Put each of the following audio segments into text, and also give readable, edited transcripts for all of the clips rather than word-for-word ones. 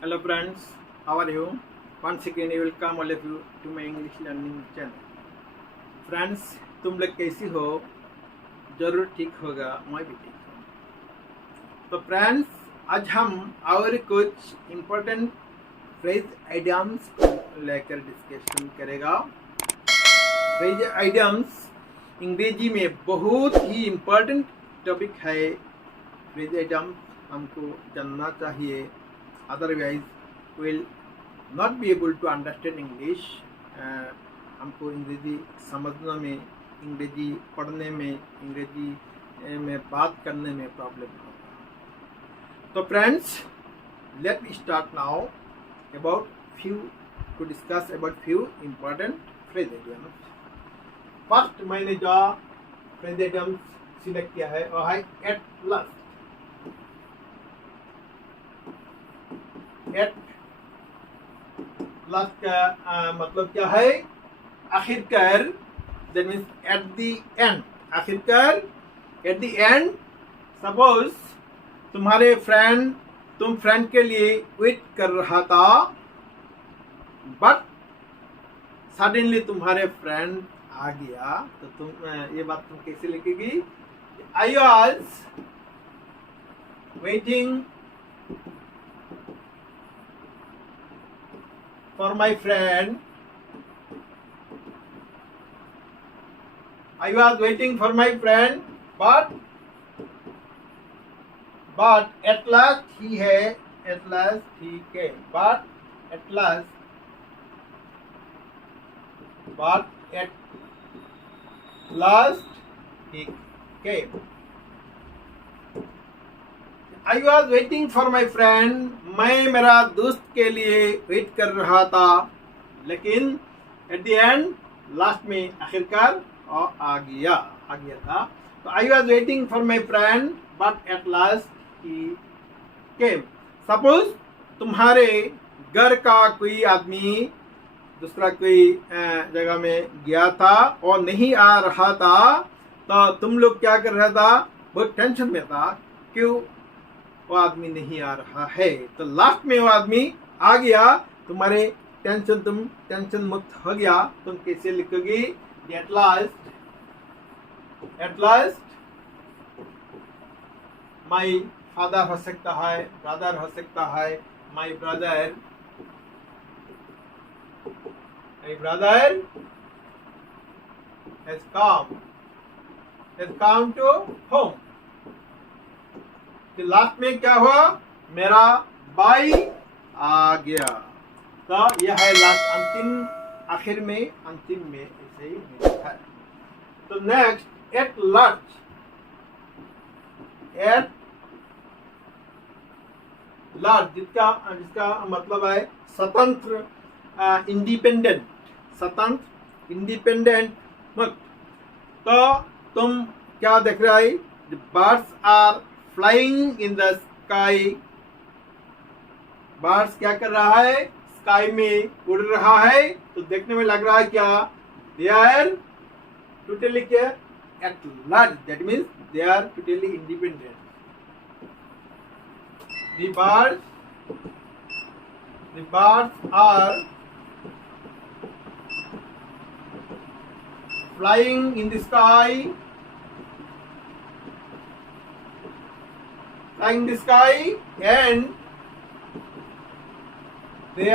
Hello friends, how are you? Once again, I welcome all of you to my English learning channel. Friends, तुम लोग कैसी हो? जरूर ठीक होगा, मैं भी ठीक हूँ। तो फ्रेंड्स, आज हम और कुछ इम्पोर्टेंट फ्रेज आइडियम्स लेकर डिस्कशन करेगा। फ्रेज आइडियम्स अंग्रेजी में बहुत ही इम्पोर्टेंट टॉपिक है। फ्रेज आइडियम्स हमको जानना चाहिए, otherwise will not be able to understand English. हमको अंग्रेजी समझने में, अंग्रेजी पढ़ने में, अंग्रेजी में बात करने में प्रॉब्लम होगा। तो friends, let me start now about few to discuss about few important phrase idioms. First मैंने जो फ्रेज आइडियम्स सिलेक्ट किया है वो है एट लास्ट। एट लास्ट का मतलब क्या है? आखिरकार, that means at the end. आखिरकार, एट द एंड। सपोज तुम फ्रेंड के लिए वेट कर रहा था, बट सडनली तुम्हारे फ्रेंड आ गया, तो तुम ये बात तुम कैसे लिखेगी? I was waiting for my friend. I was waiting for my friend, but at last he came. But at last he came. I was waiting for my friend. मैं मेरा दोस्त के लिए वेट कर रहा था, लेकिन एट द एंड, लास्ट में, आखिरकार आ गया था। तो I was waiting for my friend, but at last he came. Suppose तुम्हारे घर का कोई आदमी दूसरा कोई जगह में गया था और नहीं आ रहा था, तो तुम लोग क्या कर रहा था? बहुत टेंशन में था, क्यों वो आदमी नहीं आ रहा है। तो लास्ट में वो आदमी आ गया, तुम्हारे तुम टेंशन मुक्त हो गया। तुम कैसे लिखोगी? एट लास्ट माई फादर हो सकता है, ब्रदर हो सकता है, my brother has come to home। Last में क्या हुआ? मेरा भाई आ गया। तो यह है लास्ट, अंतिम में ऐसे ही है। तो next, at large. At large जिसका मतलब है स्वतंत्र, इंडिपेंडेंट मुक्त। तो तुम क्या देख रहे हो? The birds are flying in the sky. Birds क्या कर रहा है? स्काई में उड़ रहा है। तो देखने में लग रहा है क्या? दे आर टोटली क्या? At large. That means they are totally independent. The birds are flying in the sky. And they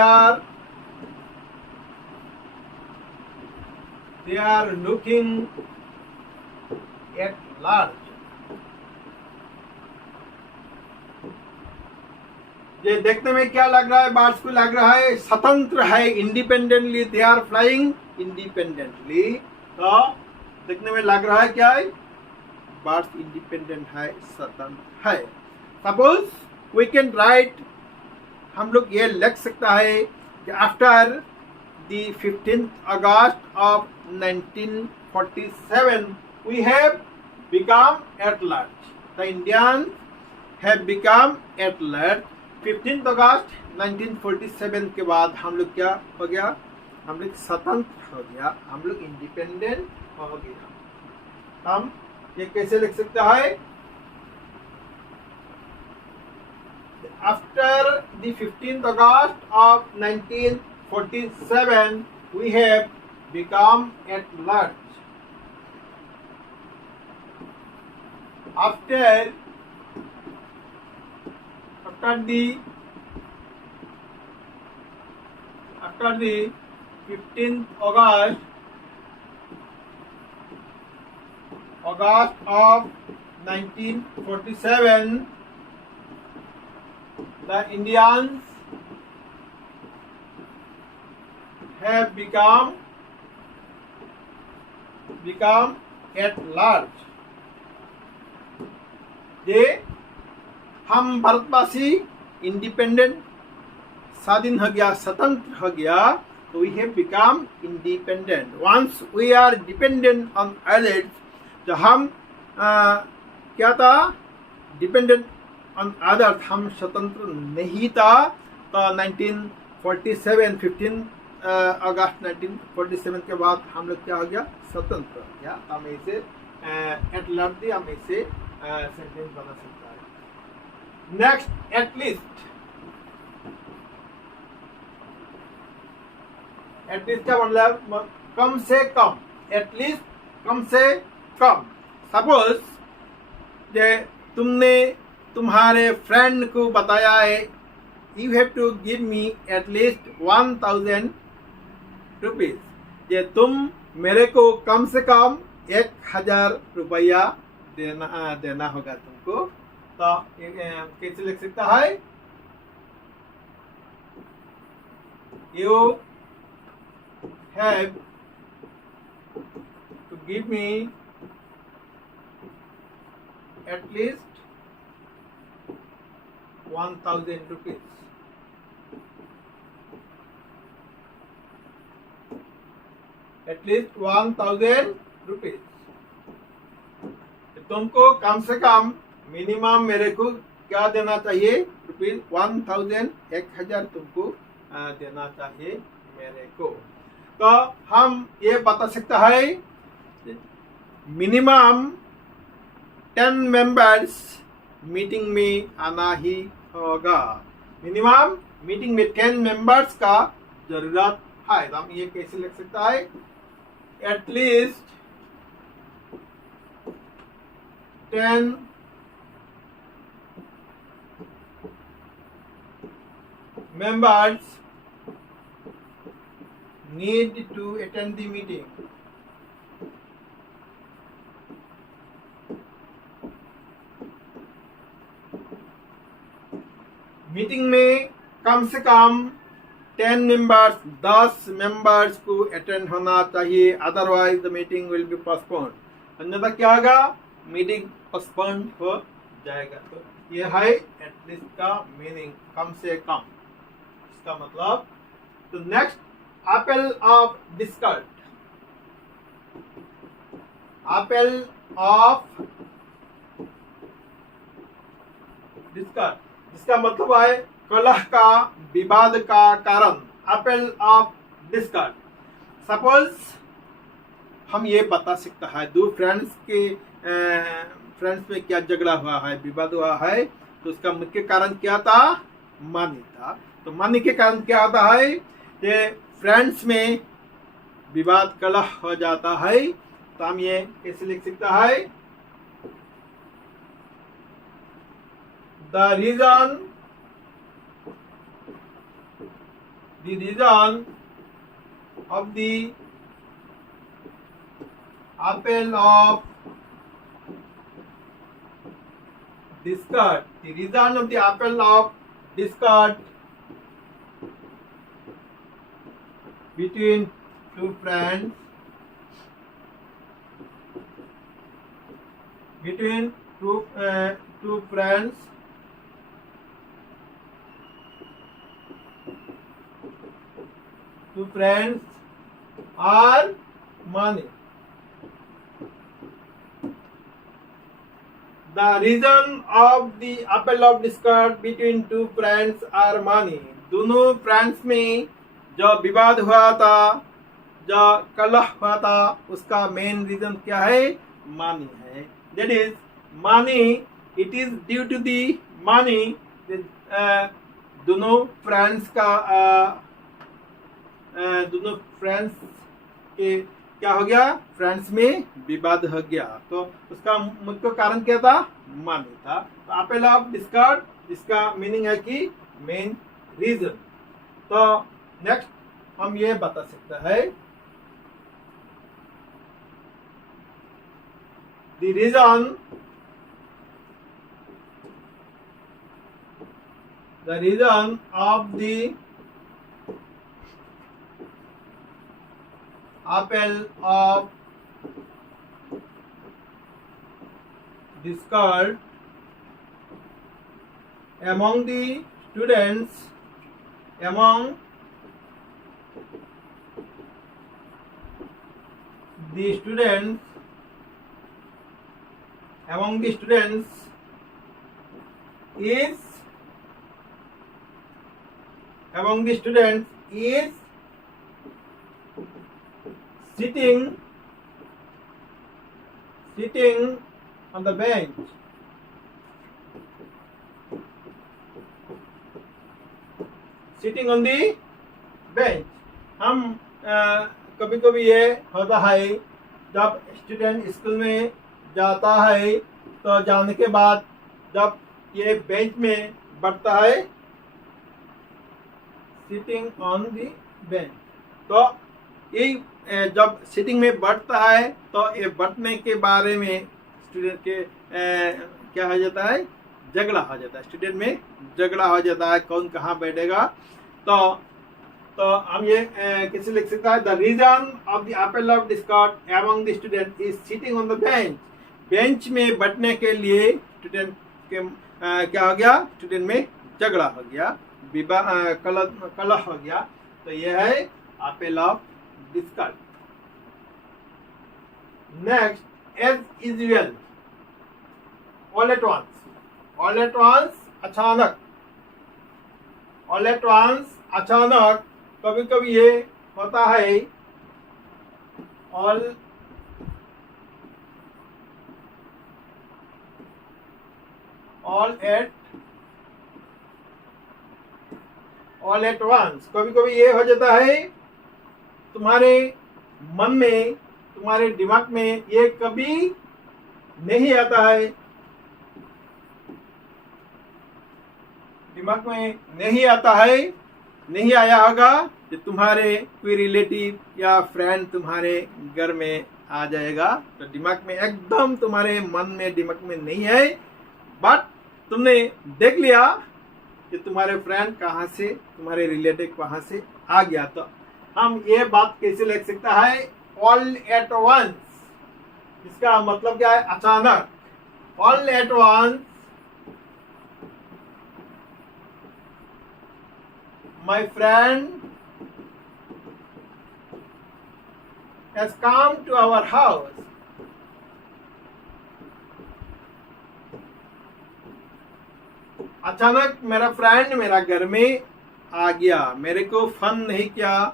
are looking at large। ये देखने में क्या लग रहा है? बर्ड्स को लग रहा है स्वतंत्र है, independently, they are flying independently. तो देखने में लग रहा है क्या है? बर्ड्स इंडिपेंडेंट है, स्वतंत्र है। सपोज वी कैन राइट, हम लोग ये लिख सकता है कि after the 15th August of 1947 we have become at large। The Indians have become at large। 15th August 1947 के बाद हम लोग क्या हो गया? हम लोग स्वतंत्र हो गया, हम लोग इंडिपेंडेंट हो गया। हम ये कैसे लिख सकता है? after the 15th August of 1947, we have become at large. After the 15th August of 1947, the Indians have become at large. जे हम भारतवासी इंडिपेंडेंट स्वाधीन हो गया, स्वतंत्र हो गया, तो we have become independent. Once we are dependent on others, तो हम क्या था, डिपेंडेंट ऑन अदर्स, हम स्वतंत्र नहीं था. तो 1947 15 अगस्त 1947 के बाद हम लोग क्या हो गया, स्वतंत्र हो गया. हम इसे एट लार्ज हम इसे सेंटेंस बना सकता है. Next, at least. एटलीस्ट का मतलब कम से कम. एटलीस्ट कम से कम. सपोज तुमने तुम्हारे फ्रेंड को बताया है, you have to give me at least 1000 rupees. ये तुम मेरे को कम से कम 1000 रुपया देना होगा तुमको. तो कैसे लिख सकता है, you have to give me at least 1000 rupees. At least 1000 rupees. तुमको कम से कम मिनिमम मेरे को क्या देना चाहिए, रुपीज 1000, 1000 तुमको देना चाहिए मेरे को. तो हम ये बता सकता है मिनिमम 10 मेंबर्स मीटिंग में आना ही होगा. मिनिमम मीटिंग में 10 मेंबर्स का जरूरत है. तो हम ये कैसे लिख सकता है, at least 10 members need to attend the meeting. Meeting में कम से कम 10 मेंबर्स, 10 मेंबर्स को अटेंड होना चाहिए. Otherwise the meeting will be postponed. अन्यथा क्या होगा, मीटिंग पोस्टपोन्ड हो जाएगा. तो ये है एटलीस्ट का मीनिंग, कम से कम. इसका मतलब. तो next, Apple of Discord. Apple of Discord, इसका मतलब है कलह का, विवाद का कारण. Apple of Discord. सपोज हम ये बता सकता है दो फ्रेंड्स में क्या झगड़ा हुआ है, विवाद हुआ है, तो उसका मुख्य कारण क्या था, मनी था. तो मनी के कारण क्या होता है, ये फ्रेंड्स में विवाद कलह हो जाता है. तो हम ये कैसे लिख सकता है, the reason of the appeal of discord. The reason of the appeal of discord between two friends. Two friends are money. The reason of the appeal of discord between two friends are money. दोनों friends में जो विवाद हुआ था, जो कलह हुआ था, उसका मेन रीजन क्या है, मनी है. That is money. It is due to the money दोनों फ्रेंड्स का दोनों फ्रेंड्स के क्या हो गया, फ्रेंड्स में विवाद हो गया। तो उसका मुख्य कारण क्या था, मनी था। तो एपल ऑफ डिस्कार्ड, जिसका मीनिंग है कि मेन रीजन। तो नेक्स्ट हम ये बता सकते हैं the reason of the apple of discord among the students among the students is sitting on the bench. Sitting on the bench. हम कभी कभी ये होता है, जब स्टूडेंट स्कूल में जाता है तो जाने के बाद जब ये बेंच में बैठता है, सिटिंग ऑन दी बेंच, तो ये जब सिटिंग में बैठता है तो ये बैठने के बारे में स्टूडेंट के क्या हो जाता है, झगड़ा हो जाता है। स्टूडेंट में झगड़ा हो जाता है, कौन कहाँ बैठेगा। तो हम ये कैसे लिख सकता है, the reason of the apple of discord among the student is sitting on the bench. Bench में बैठने के लिए स्टूडेंट के क्या हो गया, स्टूडेंट में झगड़ा हो गया, कलह हो गया। तो ये है apple of discord. Next, as usual, all at once, अचानक, ऑल एट वंस, अचानक। कभी कभी ये होता है ऑल एट वंस। कभी कभी ये हो जाता है तुम्हारे मन में, तुम्हारे दिमाग में ये कभी नहीं आता है, दिमाग में नहीं आता है, नहीं आया होगा कि तुम्हारे कोई रिलेटिव या फ्रेंड तुम्हारे घर में आ जाएगा। तो दिमाग में एकदम तुम्हारे मन में, दिमाग में नहीं है, बट तुमने देख लिया कि तुम्हारे फ्रेंड कहाँ से, तुम्हारे रिलेटिव कहाँ से आ गया। तो हम ये बात कैसे लिख सकता है, ऑल एट वंस। इसका मतलब क्या है, अचानक। All at once my friend has come to our house. अचानक मेरा फ्रेंड मेरा घर में आ गया, मेरे को फोन नहीं किया,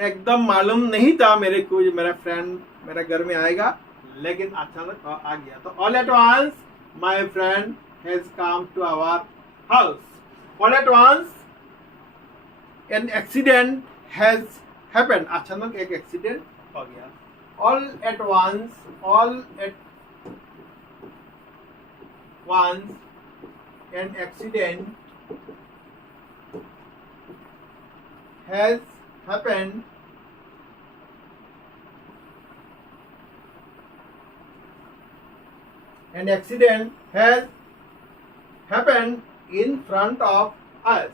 एकदम मालूम नहीं था मेरे को मेरा फ्रेंड मेरा घर में आएगा, लेकिन अचानक आ गया। तो all at once my friend has come to our house. All at once an accident has happened. अचानक एक एक्सीडेंट हो गया। All at once an accident has happened in front of us.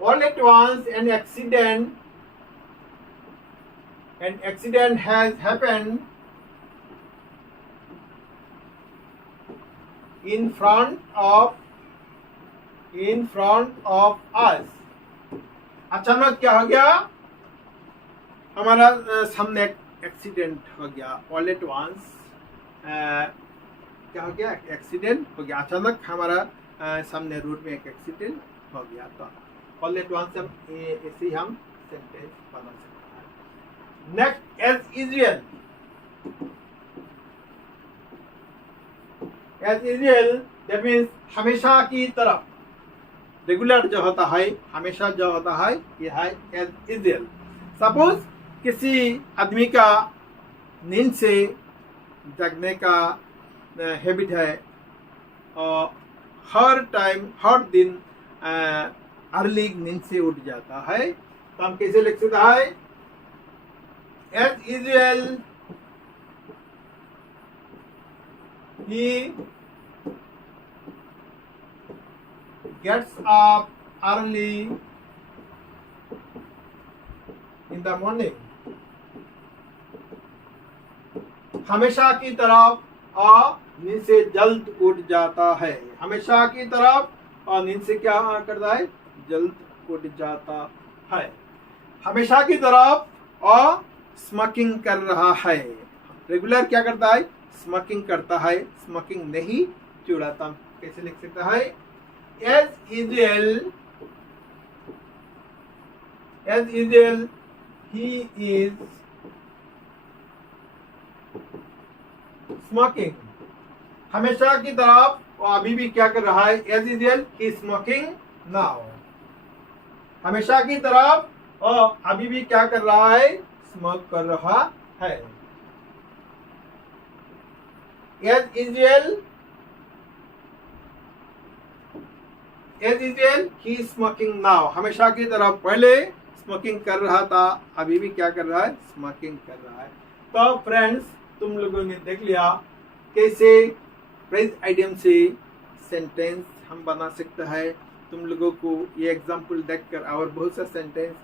All at once an accident has happened in front of us. अचानक क्या हो गया, हमारा सामने एक्सीडेंट हो गया। ऑल एट वंस क्या हो गया, एक्सीडेंट हो गया। अचानक हमारा सामने रोड में एक एक्सीडेंट हो गया। तो ऑल एट वंस ऐसे ही हम सेंटेंस बना सकते हैं। Next, as usual that means हमेशा की तरह। रेगुलर जो होता है, हमेशा जो होता है, यह है एज यूजुअल। सपोज किसी आदमी का नींद से जगने का हैबिट है और हर टाइम हर दिन अर्ली नींद से उठ जाता है, तो हम कैसे लिख सकते हैं? As usual he gets up early in the morning। हमेशा की तरफ नींद से जल्द उठ जाता है। हमेशा की तरफ और नींद से क्या करता है? जल्द उठ जाता है। हमेशा की तरफ और स्मोकिंग कर रहा है। रेगुलर क्या करता है? स्मोकिंग करता है, स्मोकिंग नहीं छुड़ाता। कैसे लिख सकता है? As usual he is smoking. हमेशा की तरफ और अभी भी क्या कर रहा है? As usual he is smoking now. हमेशा की तरफ और अभी भी क्या कर रहा है? स्मोक कर रहा है। As usual he is smoking now. हमेशा की तरफ पहले स्मोकिंग कर रहा था, अभी भी क्या कर रहा है? स्मोकिंग कर रहा है। तो फ्रेंड्स, तुम लोगों ने देख लिया कैसे फ्रेज आइडियम से सेंटेंस हम बना सकते हैं। तुम लोगों को ये एग्जाम्पल देखकर और बहुत सा सेंटेंस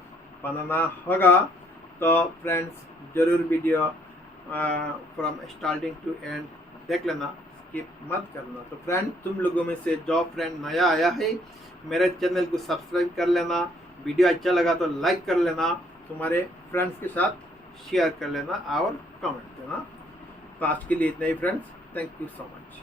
बनाना होगा। तो फ्रेंड्स, जरूर video from starting to end देख लेना, स्किप मत करना। तो फ्रेंड, तुम लोगों में से जो फ्रेंड नया आया है, मेरे चैनल को सब्सक्राइब कर लेना। वीडियो अच्छा लगा तो लाइक कर लेना, तुम्हारे फ्रेंड्स के साथ शेयर कर लेना और कमेंट देना। तो आज के लिए इतना ही friends, thank you so much.